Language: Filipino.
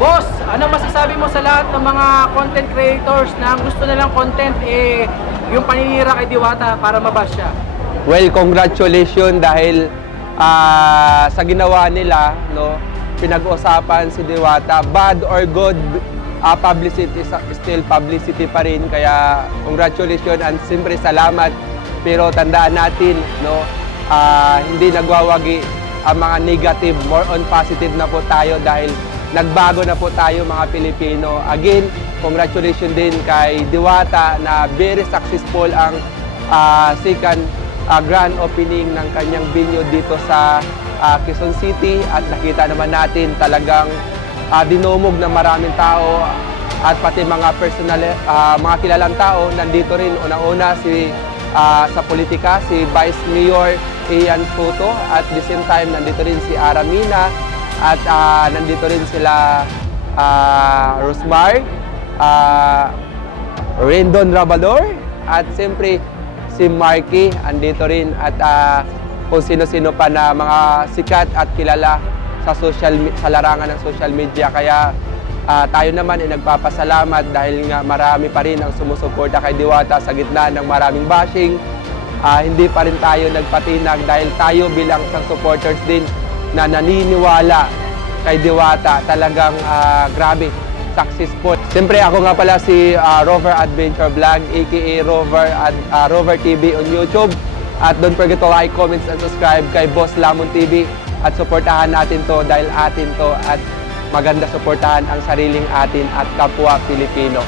Boss, ano masasabi mo sa lahat ng mga content creators na ang gusto nilang content yung paninira kay Diwata para mabash siya? Well, congratulations dahil sa ginawa nila, no, pinag-usapan si Diwata, bad or good, publicity is still publicity pa rin. Kaya congratulations and siyempre salamat. Pero tandaan natin, no, hindi nagwawagi ang mga negative, more on positive na po tayo dahil nagbago na po tayo mga Pilipino. Again, congratulations din kay Diwata na very successful ang second grand opening ng kanyang venue dito sa Quezon City at nakita naman natin talagang dinumog ng maraming tao at pati mga personal, mga kilalang tao. Nandito rin unang-una si sa politika, si Vice Mayor Ian Soto at the same time nandito rin si Aramina at nandito rin sila Rosmar, Rendon Rabador at siyempre si Marky andito rin at kung sino-sino pa na mga sikat at kilala sa larangan ng social media. Kaya tayo naman ay nagpapasalamat dahil nga marami pa rin ang sumusuporta kay Diwata sa gitna ng maraming bashing. Hindi pa rin tayo nagpatinag dahil tayo bilang isang supporters din na naniniwala kay Diwata. Talagang grabe, successful. Siyempre ako nga pala si Rover Adventure Vlog aka Rover TV on YouTube. At don't forget to like, comments, and subscribe kay Boss Lamon TV. At suportahan natin to dahil atin to at maganda suportahan ang sariling atin at kapwa Pilipino.